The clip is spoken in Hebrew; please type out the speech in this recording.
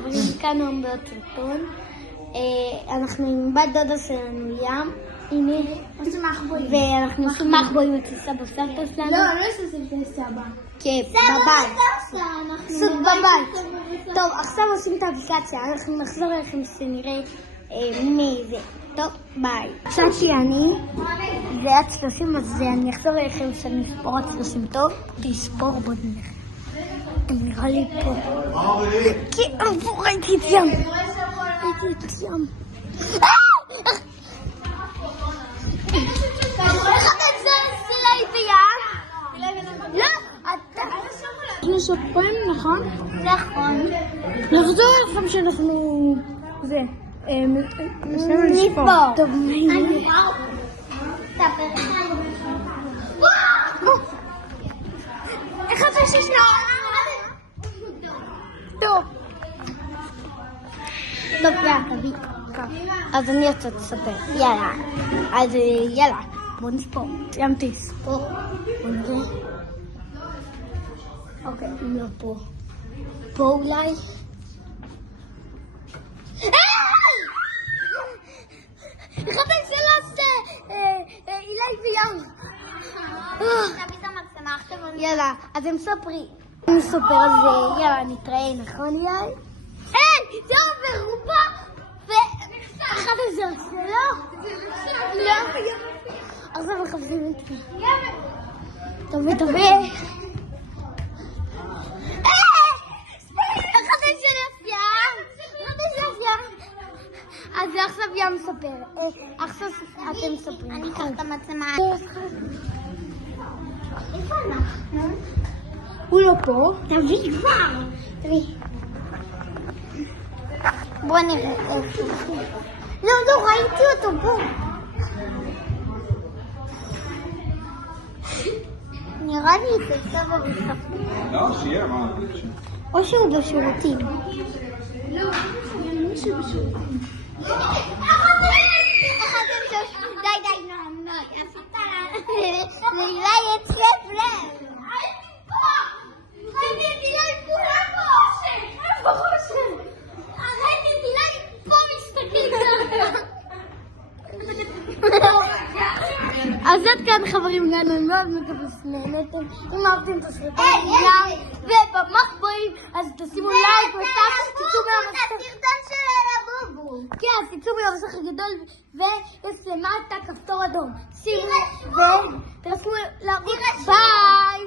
חברים, כאן היום בעוד סרטון. אנחנו עם בת דודה שלנו ים, ואנחנו עושים מחבואים אצל סבא וסבתא שלנו. לא עושים את סבא. כן, בבית. סוג בבית. טוב, עכשיו עושים את האפליקציה, אנחנו נחזור אליכם שנראה מי זה. טוב, ביי. קצתי אני, זה עד 30, אז אני אחזור אליכם שאני אספור עד 30. טוב, תספור בוא נלך. נראה לי פה. כן, ראיתי את ים. ראיתי את ים. לא, אתה... אנחנו סופרים, נכון? נכון. נחזור אליכם שאנחנו... זה... נספור. טוב, איך אתה שישנה? טוב. טוב, יאללה, תביא. אז אני רוצה לספר. יאללה. אז יאללה. בוא נספור. סיימתי. ספור. בוא נראה. אוקיי, לא פה. פה אולי. איך אתה שלוש אילי וים? תביא את המצלמה עכשיו. יאללה, אז הם סופרים. אני סופר, אז יאללה, נתראה, נכון יאי? אין! זה עובר רובה! ואחד הזה עושה, לא? לא. עכשיו מחפשים את זה. תביא, תביא. אחד הזה שלוש ים! אחד הזה שלוש ים! אז עכשיו ים סופר. עכשיו אתם סופרים. אני אקח את המצלמה. איפה אנחנו? הוא לא פה. תביא כבר. תביא. בוא נראה איפה. לא, לא, ראיתי אותו פה. נראה לי זה סבא וסבתא. לא, שיהיה, מה? או שהוא בשירותים. לא, מישהו בשירותים. די, נועם, עשית לה... לילי אצלב לב. הייתי פה! ראיתי לילי כולה פה! איפה חושב? ראיתי לילי פה מסתכל ככה. אז עד כאן חברים, אני מאוד מקווה שנהנתם. אם אהבתם את הסרטון ובמחבואים, אז תשימו לייק וסאב, תצאו מהמסך. הסרטון של הבובו. כן, אז תצאו מהמסך הגדול ויש למטה כפתור אדום. שימו ותרשמו לערוץ. ביי!